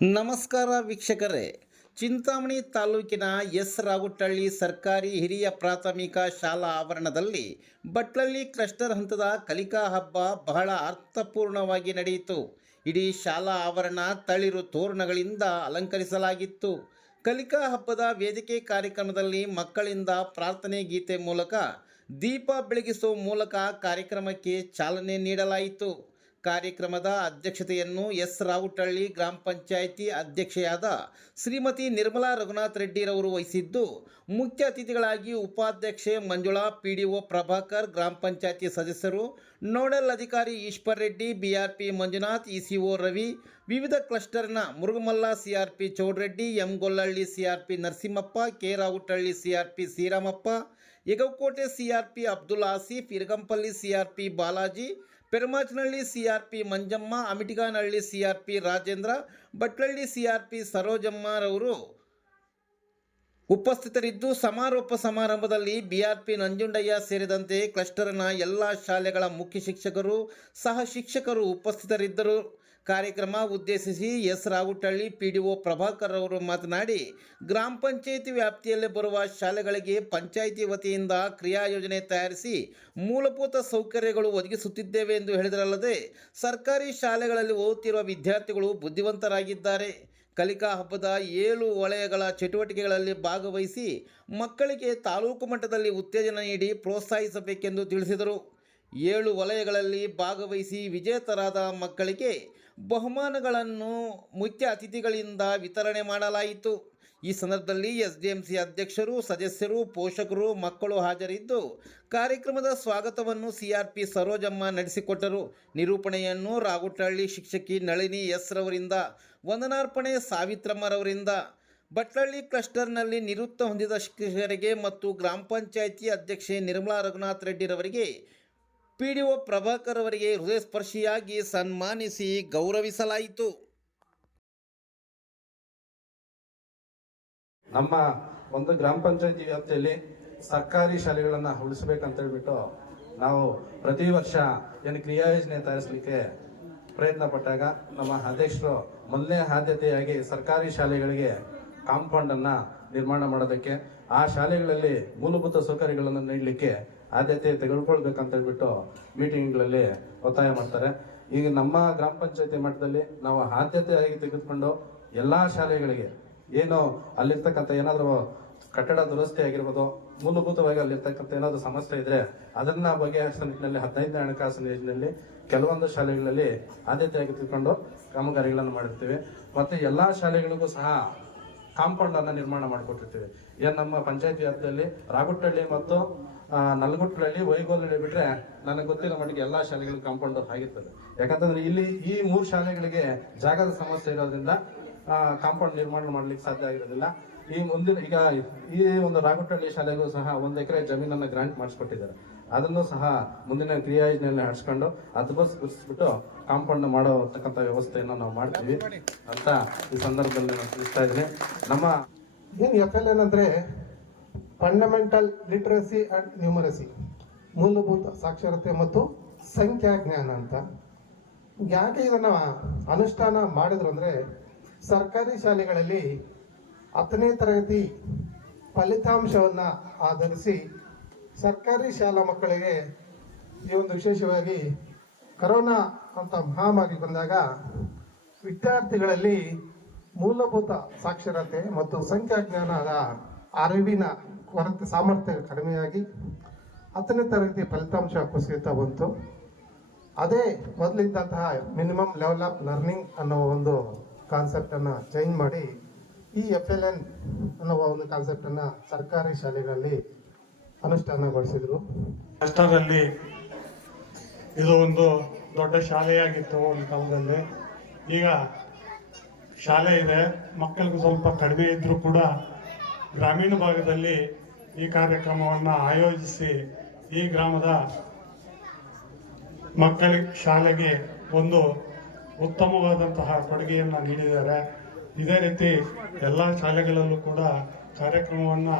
ನಮಸ್ಕಾರ ವೀಕ್ಷಕರೇ. ಚಿಂತಾಮಣಿ ತಾಲೂಕಿನ ಎಸ್ ರಾಗುಟ್ಟಳ್ಳಿ ಸರ್ಕಾರಿ ಹಿರಿಯ ಪ್ರಾಥಮಿಕ ಶಾಲಾ ಆವರಣದಲ್ಲಿ ಬಟ್ಲಳ್ಳಿ ಕ್ಲಸ್ಟರ್ ಹಂತದ ಕಲಿಕಾ ಹಬ್ಬ ಬಹಳ ಅರ್ಥಪೂರ್ಣವಾಗಿ ನಡೆಯಿತು. ಇಡೀ ಶಾಲಾ ಆವರಣ ತಳಿರು ತೋರಣಗಳಿಂದ ಅಲಂಕರಿಸಲಾಗಿತ್ತು. ಕಲಿಕಾ ಹಬ್ಬದ ವೇದಿಕೆ ಕಾರ್ಯಕ್ರಮದಲ್ಲಿ ಮಕ್ಕಳಿಂದ ಪ್ರಾರ್ಥನೆ ಗೀತೆ ಮೂಲಕ ದೀಪ ಬೆಳಗಿಸುವ ಮೂಲಕ ಕಾರ್ಯಕ್ರಮಕ್ಕೆ ಚಾಲನೆ ನೀಡಲಾಯಿತು. ಕಾರ್ಯಕ್ರಮದ ಅಧ್ಯಕ್ಷತೆಯನ್ನು ಎಸ್ ರಾಗುಟ್ಟಳ್ಳಿ ಗ್ರಾಮ ಪಂಚಾಯಿತಿ ಅಧ್ಯಕ್ಷೆಯಾದ ಶ್ರೀಮತಿ ನಿರ್ಮಲಾ ರಘುನಾಥ್ ರೆಡ್ಡಿರವರು ವಹಿಸಿದ್ದು, ಮುಖ್ಯ ಅತಿಥಿಗಳಾಗಿ ಉಪಾಧ್ಯಕ್ಷೆ ಮಂಜುಳಾ, ಪಿಡಿಒ ಪ್ರಭಾಕರ್, ಗ್ರಾಮ ಪಂಚಾಯಿತಿ ಸದಸ್ಯರು, ನೋಡಲ್ ಅಧಿಕಾರಿ ಈಶ್ವರ್ ರೆಡ್ಡಿ, ಬಿಆರ್ಪಿ ಮಂಜುನಾಥ್, ಇಸಿಒ ರವಿ, ವಿವಿಧ ಕ್ಲಸ್ಟರ್ನ Murugamalla CRP Chowdreddy, M Gollahalli CRP Narasimhappa, K Ragutahalli CRP Sriramappa, Yagavakote CRP Abdul Asif, Iragampalli CRP Balaji, Peramachanahalli CRP Manjamma, Amitiganahalli CRP Rajendra, Batlahalli CRP ಸರೋಜಮ್ಮರವರು ಉಪಸ್ಥಿತರಿದ್ದು, ಸಮಾರೋಪ ಸಮಾರಂಭದಲ್ಲಿ ಬಿಆರ್ಪಿ ನಂಜುಂಡಯ್ಯ ಸೇರಿದಂತೆ ಕ್ಲಸ್ಟರ್ನ ಎಲ್ಲ ಶಾಲೆಗಳ ಮುಖ್ಯ ಶಿಕ್ಷಕರು, ಸಹ ಶಿಕ್ಷಕರು ಉಪಸ್ಥಿತರಿದ್ದರು. ಕಾರ್ಯಕ್ರಮ ಉದ್ದೇಶಿಸಿ ಎಸ್ ರಾಗುಟ್ಟಳ್ಳಿ ಪಿಡಿಒ ಪ್ರಭಾಕರ್ ಅವರು ಮಾತನಾಡಿ, ಗ್ರಾಮ ಪಂಚಾಯಿತಿ ವ್ಯಾಪ್ತಿಯಲ್ಲಿ ಬರುವ ಶಾಲೆಗಳಿಗೆ ಪಂಚಾಯಿತಿ ವತಿಯಿಂದ ಕ್ರಿಯಾ ಯೋಜನೆ ತಯಾರಿಸಿ ಮೂಲಭೂತ ಸೌಕರ್ಯಗಳು ಒದಗಿಸುತ್ತಿದ್ದೇವೆ ಎಂದು ಹೇಳಿದರಲ್ಲದೆ, ಸರ್ಕಾರಿ ಶಾಲೆಗಳಲ್ಲಿ ಓದುತ್ತಿರುವ ವಿದ್ಯಾರ್ಥಿಗಳು ಬುದ್ಧಿವಂತರಾಗಿದ್ದಾರೆ. ಕಲಿಕಾ ಹಬ್ಬದ 7 ವಲಯಗಳ ಚಟುವಟಿಕೆಗಳಲ್ಲಿ ಭಾಗವಹಿಸಿ ಮಕ್ಕಳಿಗೆ ತಾಲೂಕು ಮಟ್ಟದಲ್ಲಿ ಉತ್ತೇಜನ ನೀಡಿ ಪ್ರೋತ್ಸಾಹಿಸಬೇಕೆಂದು ತಿಳಿಸಿದರು. 7 ವಲಯಗಳಲ್ಲಿ ಭಾಗವಹಿಸಿ ವಿಜೇತರಾದ ಮಕ್ಕಳಿಗೆ ಬಹುಮಾನಗಳನ್ನು ಮುಖ್ಯ ಅತಿಥಿಗಳಿಂದ ವಿತರಣೆ ಮಾಡಲಾಯಿತು. ಈ ಸಂದರ್ಭದಲ್ಲಿ ಎಸ್ಡಿಎಂಸಿ ಅಧ್ಯಕ್ಷರು, ಸದಸ್ಯರು, ಪೋಷಕರು, ಮಕ್ಕಳು ಹಾಜರಿದ್ದು ಕಾರ್ಯಕ್ರಮದ ಸ್ವಾಗತವನ್ನು ಸಿಆರ್ಪಿ ಸರೋಜಮ್ಮ ನಡೆಸಿಕೊಟ್ಟರು. ನಿರೂಪಣೆಯನ್ನು ರಾಗುಟ್ಟಳ್ಳಿ ಶಿಕ್ಷಕಿ ನಳಿನಿ ಎಸ್ ರವರಿಂದ, ವಂದನಾರ್ಪಣೆ ಸಾವಿತ್ರಮ್ಮರವರಿಂದ. ಬಟ್ಲಳ್ಳಿ ಕ್ಲಸ್ಟರ್ನಲ್ಲಿ ನಿವೃತ್ತ ಹೊಂದಿದ ಶಿಕ್ಷಕರಿಗೆ ಮತ್ತು ಗ್ರಾಮ ಪಂಚಾಯಿತಿ ಅಧ್ಯಕ್ಷೆ ನಿರ್ಮಲಾ ರಘುನಾಥ್ ರೆಡ್ಡಿರವರಿಗೆ ಪಿಡಿಒ ಪ್ರಭಾಕರ್ ಅವರಿಗೆ ಹೃದಯಸ್ಪರ್ಶಿಯಾಗಿ ಸನ್ಮಾನಿಸಿ ಗೌರವಿಸಲಾಯಿತು. ನಮ್ಮ ಒಂದು ಗ್ರಾಮ ಪಂಚಾಯತಿ ವ್ಯಾಪ್ತಿಯಲ್ಲಿ ಸರ್ಕಾರಿ ಶಾಲೆಗಳನ್ನ ಉಳಿಸಬೇಕಂತ ಹೇಳ್ಬಿಟ್ಟು ನಾವು ಪ್ರತಿ ವರ್ಷ ಏನು ಕ್ರಿಯಾ ಯೋಜನೆ ತಯಾರಿಸಲಿಕ್ಕೆ ಪ್ರಯತ್ನ ಪಟ್ಟಾಗ ನಮ್ಮ ಅಧ್ಯಕ್ಷರು ಮೊದಲನೇ ಆದ್ಯತೆಯಾಗಿ ಸರ್ಕಾರಿ ಶಾಲೆಗಳಿಗೆ ಕಾಂಪೌಂಡ್ ಅನ್ನ ನಿರ್ಮಾಣ ಮಾಡೋದಕ್ಕೆ, ಆ ಶಾಲೆಗಳಲ್ಲಿ ಮೂಲಭೂತ ಸೌಕರ್ಯಗಳನ್ನು ನೀಡಲಿಕ್ಕೆ ಆದ್ಯತೆ ತೆಗೆದುಕೊಳ್ಬೇಕಂತ ಹೇಳ್ಬಿಟ್ಟು ಮೀಟಿಂಗ್ಗಳಲ್ಲಿ ಒತ್ತಾಯ ಮಾಡ್ತಾರೆ. ಈಗ ನಮ್ಮ ಗ್ರಾಮ ಪಂಚಾಯತಿ ಮಟ್ಟದಲ್ಲಿ ನಾವು ಆದ್ಯತೆಯಾಗಿ ತೆಗೆದುಕೊಂಡು ಎಲ್ಲಾ ಶಾಲೆಗಳಿಗೆ ಏನು ಅಲ್ಲಿರ್ತಕ್ಕಂಥ ಏನಾದರೂ ಕಟ್ಟಡ ದುರಸ್ತಿ ಆಗಿರ್ಬೋದು, ಮೂಲಭೂತವಾಗಿ ಅಲ್ಲಿರ್ತಕ್ಕಂಥ ಏನಾದರೂ ಸಮಸ್ಯೆ ಇದ್ರೆ ಅದನ್ನ ಬಗೆಹರಿಸುವ ನಿಟ್ಟಿನಲ್ಲಿ 15ನೇ ಹಣಕಾಸಿನ ಯೋಜನೆಯಲ್ಲಿ ಕೆಲವೊಂದು ಶಾಲೆಗಳಲ್ಲಿ ಆದ್ಯತೆಯಾಗಿ ತೆಗೆದುಕೊಂಡು ಕಾಮಗಾರಿಗಳನ್ನು ಮಾಡಿರ್ತೀವಿ. ಮತ್ತೆ ಎಲ್ಲಾ ಶಾಲೆಗಳಿಗೂ ಸಹ ಕಾಂಪೌಂಡ್ ಅನ್ನ ನಿರ್ಮಾಣ ಮಾಡಿಕೊಟ್ಟಿರ್ತೀವಿ. ಏನ್ ನಮ್ಮ ಪಂಚಾಯತ್ ವ್ಯಾಪ್ತಿಯಲ್ಲಿ ರಾಗುಟ್ಟಳ್ಳಿ ಮತ್ತು ನಲ್ಗುಟ್ಟಳ್ಳಿ, ವೈಗೋಲಹಳ್ಳಿ ಬಿಟ್ರೆ ನನಗೆ ಗೊತ್ತಿರೋ ಮಟ್ಟಿಗೆ ಎಲ್ಲಾ ಶಾಲೆಗಳಿಗೂ ಕಾಂಪೌಂಡ್ ಆಗಿರ್ತದೆ. ಯಾಕಂತಂದ್ರೆ ಇಲ್ಲಿ ಈ 3 ಶಾಲೆಗಳಿಗೆ ಜಾಗದ ಸಮಸ್ಯೆ ಇರೋದ್ರಿಂದ ಕಾಂಪೌಂಡ್ ನಿರ್ಮಾಣ ಮಾಡ್ಲಿಕ್ಕೆ ಸಾಧ್ಯ ಆಗಿರೋದಿಲ್ಲ. ಈ ಒಂದು ರಾಗುಟ್ಟಳ್ಳಿ ಶಾಲೆಗೂ ಸಹ 1 ಎಕರೆ ಜಮೀನನ್ನ ಗ್ರಾಂಟ್ ಮಾಡಿಸ್ಕೊಟ್ಟಿದ್ದಾರೆ. ಅದನ್ನು ಸಹ ಮುಂದಿನ ಕ್ರಿಯಾ ಯೋಜನೆಯಲ್ಲಿ ಹಚ್ಕೊಂಡು ಅದ್ಭುತಪಡಿಸ್ಬಿಟ್ಟು ಕಾಂಪೌಂಡ್ ಮಾಡತಕ್ಕಂಥ ವ್ಯವಸ್ಥೆಯನ್ನು ನಾವು ಮಾಡ್ತೀವಿ ಅಂತ ಈ ಸಂದರ್ಭದಲ್ಲಿ ನಾನು ತಿಳಿಸ್ತಾ ಇದ್ದೀನಿ. ನಮ್ಮ FLN ಅಂದ್ರೆ ಫಂಡಮೆಂಟಲ್ ಲಿಟರಸಿ ಅಂಡ್ ನ್ಯೂಮರಸಿ, ಮೂಲಭೂತ ಸಾಕ್ಷರತೆ ಮತ್ತು ಸಂಖ್ಯಾ ಜ್ಞಾನ ಅಂತ. ಯಾಕೆ ಇದನ್ನ ಅನುಷ್ಠಾನ ಮಾಡಿದ್ರು ಅಂದ್ರೆ, ಸರ್ಕಾರಿ ಶಾಲೆಗಳಲ್ಲಿ 10ನೇ ತರಗತಿ ಫಲಿತಾಂಶವನ್ನ ಆಧರಿಸಿ ಸರ್ಕಾರಿ ಶಾಲಾ ಮಕ್ಕಳಿಗೆ ಈ ಒಂದು ವಿಶೇಷವಾಗಿ ಕರೋನಾ ಅಂತ ಮಹಾಮಾರಿ ಬಂದಾಗ ವಿದ್ಯಾರ್ಥಿಗಳಲ್ಲಿ ಮೂಲಭೂತ ಸಾಕ್ಷರತೆ ಮತ್ತು ಸಂಖ್ಯಾಜ್ಞಾನದ ಅರಿವಿನ ಕೊರತೆ, ಸಾಮರ್ಥ್ಯ ಕಡಿಮೆಯಾಗಿ 10ನೇ ತರಗತಿ ಫಲಿತಾಂಶ ಕುಸಿತ ಬಂತು. ಅದೇ ಮೊದಲಿದ್ದಂತಹ ಮಿನಿಮಮ್ ಲೆವೆಲ್ ಆಫ್ ಲರ್ನಿಂಗ್ ಅನ್ನೋ ಒಂದು ಕಾನ್ಸೆಪ್ಟ್ ಅನ್ನ ಚೇಂಜ್ ಮಾಡಿ ಈ FLN ಅನ್ನುವ ಒಂದು ಕಾನ್ಸೆಪ್ಟ್ ಅನ್ನ ಸರ್ಕಾರಿ ಶಾಲೆಗಳಲ್ಲಿ ಅನುಷ್ಠಾನಗೊಳಿಸಿದ್ರು. ಕಷ್ಟದಲ್ಲಿ ಇದು ಒಂದು ದೊಡ್ಡ ಶಾಲೆಯಾಗಿತ್ತು ಒಂದು ಕಾಲದಲ್ಲಿ. ಈಗ ಶಾಲೆ ಇದೆ, ಮಕ್ಕಳಿಗೆ ಸ್ವಲ್ಪ ಕಡಿಮೆ ಇದ್ರೂ ಕೂಡ ಗ್ರಾಮೀಣ ಭಾಗದಲ್ಲಿ ಈ ಕಾರ್ಯಕ್ರಮವನ್ನು ಆಯೋಜಿಸಿ ಈ ಗ್ರಾಮದ ಮಕ್ಕಳಿಗೆ ಶಾಲೆಗೆ ಒಂದು ಉತ್ತಮವಾದಂತಹ ಕೊಡುಗೆಯನ್ನು ನೀಡಿದ್ದಾರೆ. ಇದೇ ರೀತಿ ಎಲ್ಲ ಶಾಲೆಗಳಲ್ಲೂ ಕೂಡ ಕಾರ್ಯಕ್ರಮವನ್ನು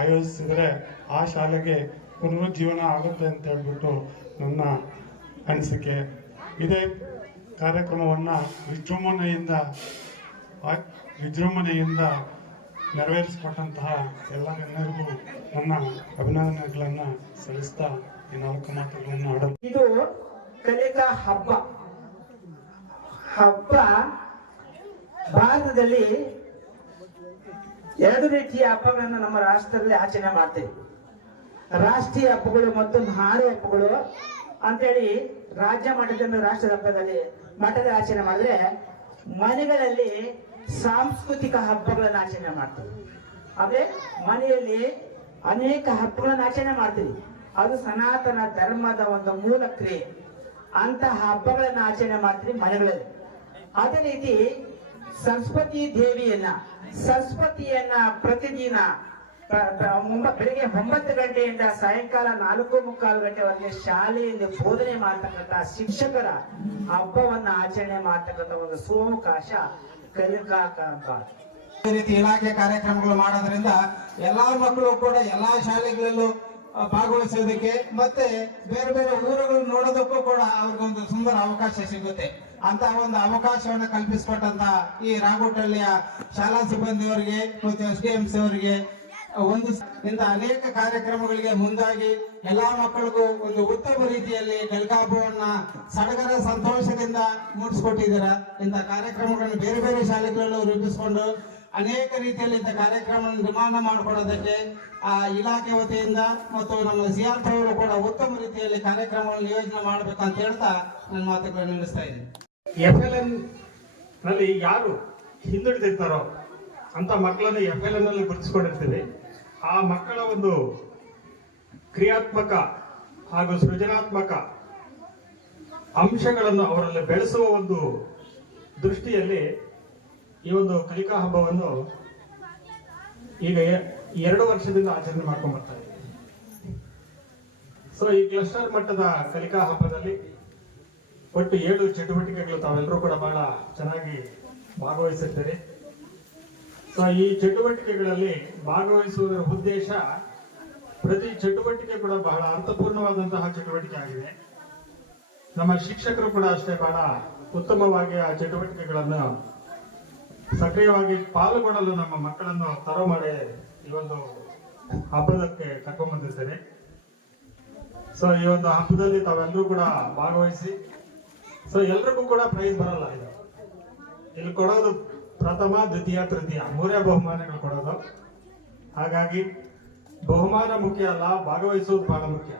ಆಯೋಜಿಸಿದರೆ ಆ ಶಾಲೆಗೆ ಪುನರುಜ್ಜೀವನ ಆಗುತ್ತೆ ಅಂತ ಹೇಳ್ಬಿಟ್ಟು ನನ್ನ ಅನಿಸಿಕೆ. ಇದೇ ಕಾರ್ಯಕ್ರಮವನ್ನು ವಿಜೃಂಭಣೆಯಿಂದ ವಿಜೃಂಭಣೆಯಿಂದ ನೆರವೇರಿಸಿಕೊಟ್ಟಂತಹ ಎಲ್ಲ ಗಣ್ಯರಿಗೂ ನನ್ನ ಅಭಿನಂದನೆಗಳನ್ನು ಸಲ್ಲಿಸ್ತಾ ಈ 4 ಮಾತುಗಳನ್ನು ಆಡಲು ಇದು ಕಲಿಕಾ ಹಬ್ಬ. ಭಾರತದಲ್ಲಿ 2 ರೀತಿಯ ಹಬ್ಬಗಳನ್ನು ನಮ್ಮ ರಾಷ್ಟ್ರದಲ್ಲಿ ಆಚರಣೆ ಮಾಡ್ತೀವಿ. ರಾಷ್ಟ್ರೀಯ ಹಬ್ಬಗಳು ಮತ್ತು ನಾಡು ಹಬ್ಬಗಳು ಅಂತೇಳಿ ರಾಜ್ಯ ಮಟ್ಟದಿಂದ ರಾಷ್ಟ್ರದ ಮಟ್ಟದ ಆಚರಣೆ ಮಾಡಿದ್ರೆ, ಮನೆಗಳಲ್ಲಿ ಸಾಂಸ್ಕೃತಿಕ ಹಬ್ಬಗಳನ್ನು ಆಚರಣೆ ಮಾಡ್ತೀವಿ. ಅಂದ್ರೆ ಮನೆಯಲ್ಲಿ ಅನೇಕ ಹಬ್ಬಗಳನ್ನು ಆಚರಣೆ ಮಾಡ್ತೀವಿ. ಅದು ಸನಾತನ ಧರ್ಮದ ಒಂದು ಮೂಲ ಕ್ರಿಯೆ. ಅಂತಹ ಹಬ್ಬಗಳನ್ನು ಆಚರಣೆ ಮಾಡ್ತೀವಿ ಮನೆಗಳಲ್ಲಿ. ಅದೇ ರೀತಿ ಸರಸ್ವತಿಯನ್ನ ಪ್ರತಿದಿನ ಬೆಳಿಗ್ಗೆ 9 ಗಂಟೆಯಿಂದ ಸಾಯಂಕಾಲ 4:45 ಗಂಟೆವರೆಗೆ ಶಾಲೆಯಲ್ಲಿ ಬೋಧನೆ ಮಾಡ್ತಕ್ಕಂಥ ಶಿಕ್ಷಕರ ಹಬ್ಬವನ್ನ ಆಚರಣೆ ಮಾಡ್ತಕ್ಕಂಥ ಒಂದು ಸೋಮಕಾಶ ಕಲಿಕಾ ಹಬ್ಬ. ಈ ರೀತಿ ಇಲಾಖೆ ಕಾರ್ಯಕ್ರಮಗಳು ಮಾಡೋದ್ರಿಂದ ಎಲ್ಲಾ ಮಕ್ಕಳು ಕೂಡ ಎಲ್ಲಾ ಶಾಲೆಗಳಲ್ಲೂ ಭಾಗವಹಿಸೋದಕ್ಕೆ ಮತ್ತೆ ಬೇರೆ ಬೇರೆ ಊರುಗಳು ನೋಡೋದಕ್ಕೂ ಕೂಡ ಅವ್ರಿಗೊಂದು ಸುಂದರ ಅವಕಾಶ ಸಿಗುತ್ತೆ. ಅಂತ ಒಂದು ಅವಕಾಶವನ್ನು ಕಲ್ಪಿಸಿಕೊಟ್ಟಂತ ಈ ರಾಗೋಟಳ್ಳಿಯ ಶಾಲಾ ಸಿಬ್ಬಂದಿಯವರಿಗೆ ಮತ್ತು SDMC ಅವರಿಗೆ ಇಂಥ ಅನೇಕ ಕಾರ್ಯಕ್ರಮಗಳಿಗೆ ಮುಂದಾಗಿ ಎಲ್ಲಾ ಮಕ್ಕಳಿಗೂ ಒಂದು ಉತ್ತಮ ರೀತಿಯಲ್ಲಿ ಕಲಿಕಾ ಹಬ್ಬವನ್ನ ಸಡಗರ ಸಂತೋಷದಿಂದ ಮೂಡಿಸ್ಕೊಟ್ಟಿದ್ದೀರಾ. ಇಂಥ ಕಾರ್ಯಕ್ರಮಗಳನ್ನು ಬೇರೆ ಬೇರೆ ಶಾಲೆಗಳಲ್ಲೂ ರೂಪಿಸಿಕೊಂಡು ಅನೇಕ ರೀತಿಯಲ್ಲಿ ಇಂಥ ಕಾರ್ಯಕ್ರಮವನ್ನು ನಿರ್ಮಾಣ ಮಾಡಿಕೊಡೋದಕ್ಕೆ ಆ ಇಲಾಖೆ ವತಿಯಿಂದ ಮತ್ತು ನಮ್ಮ CRP ಅವರು ಕೂಡ ಉತ್ತಮ ರೀತಿಯಲ್ಲಿ ಕಾರ್ಯಕ್ರಮಗಳನ್ನು ಯೋಜನೆ ಮಾಡಬೇಕಂತ ಹೇಳ್ತಾ ನನ್ನ ಮಾತುಗಳನ್ನು ನಿಲ್ಲಿಸ್ತಾ ಇದ್ದೀನಿ. FLN ನಲ್ಲಿ ಯಾರು ಹಿಂದುಳಿದಿರ್ತಾರೋ ಅಂತ ಮಕ್ಕಳನ್ನು FLN ನಲ್ಲಿ ಗುರುತಿಸಿಕೊಂಡಿರ್ತೀವಿ. ಆ ಮಕ್ಕಳ ಒಂದು ಕ್ರಿಯಾತ್ಮಕ ಹಾಗೂ ಸೃಜನಾತ್ಮಕ ಅಂಶಗಳನ್ನು ಅವರಲ್ಲಿ ಬೆಳೆಸುವ ಒಂದು ದೃಷ್ಟಿಯಲ್ಲಿ ಈ ಒಂದು ಕಲಿಕಾ ಹಬ್ಬವನ್ನು ಈಗ 2 ವರ್ಷದಿಂದ ಆಚರಣೆ ಮಾಡ್ಕೊಂಡು ಬರ್ತಾ ಇದ್ದೀವಿ. ಸೊ ಈ ಕ್ಲಸ್ಟರ್ ಮಟ್ಟದ ಕಲಿಕಾ ಹಬ್ಬದಲ್ಲಿ ಒಟ್ಟು 7 ಚಟುವಟಿಕೆಗಳು ತಾವೆಲ್ಲರೂ ಕೂಡ ಬಹಳ ಚೆನ್ನಾಗಿ ಭಾಗವಹಿಸಿರ್ತೀರಿ. ಸೊ ಈ ಚಟುವಟಿಕೆಗಳಲ್ಲಿ ಭಾಗವಹಿಸುವುದರ ಉದ್ದೇಶ, ಪ್ರತಿ ಚಟುವಟಿಕೆ ಕೂಡ ಬಹಳ ಅರ್ಥಪೂರ್ಣವಾದಂತಹ ಚಟುವಟಿಕೆ ಆಗಿದೆ. ನಮ್ಮ ಶಿಕ್ಷಕರು ಕೂಡ ಅಷ್ಟೇ ಬಹಳ ಉತ್ತಮವಾಗಿ ಆ ಚಟುವಟಿಕೆಗಳನ್ನು ಸಕ್ರಿಯವಾಗಿ ಪಾಲ್ಗೊಳ್ಳಲು ನಮ್ಮ ಮಕ್ಕಳನ್ನು ತರೋ ಮಾಡಿ ಈ ಒಂದು ಹಬ್ಬದಕ್ಕೆ ಕರ್ಕೊಂಡ್ ಬಂದಿರ್ತೇನೆ. ಸೊ ಈ ಒಂದು ಹಬ್ಬದಲ್ಲಿ ತಾವೆಲ್ಲರೂ ಕೂಡ ಭಾಗವಹಿಸಿ. ಸೊ ಎಲ್ರಿಗೂ ಕೂಡ ಪ್ರೈಸ್ ಬರಲ್ಲ. ಇದು ಇಲ್ಲಿ ಕೊಡೋದು ಪ್ರಥಮ, ದ್ವಿತೀಯ, ತೃತೀಯ 3 ಬಹುಮಾನಗಳು ಕೊಡೋದು. ಹಾಗಾಗಿ ಬಹುಮಾನ ಮುಖ್ಯ ಅಲ್ಲ, ಭಾಗವಹಿಸುವುದು ಬಹಳ ಮುಖ್ಯ.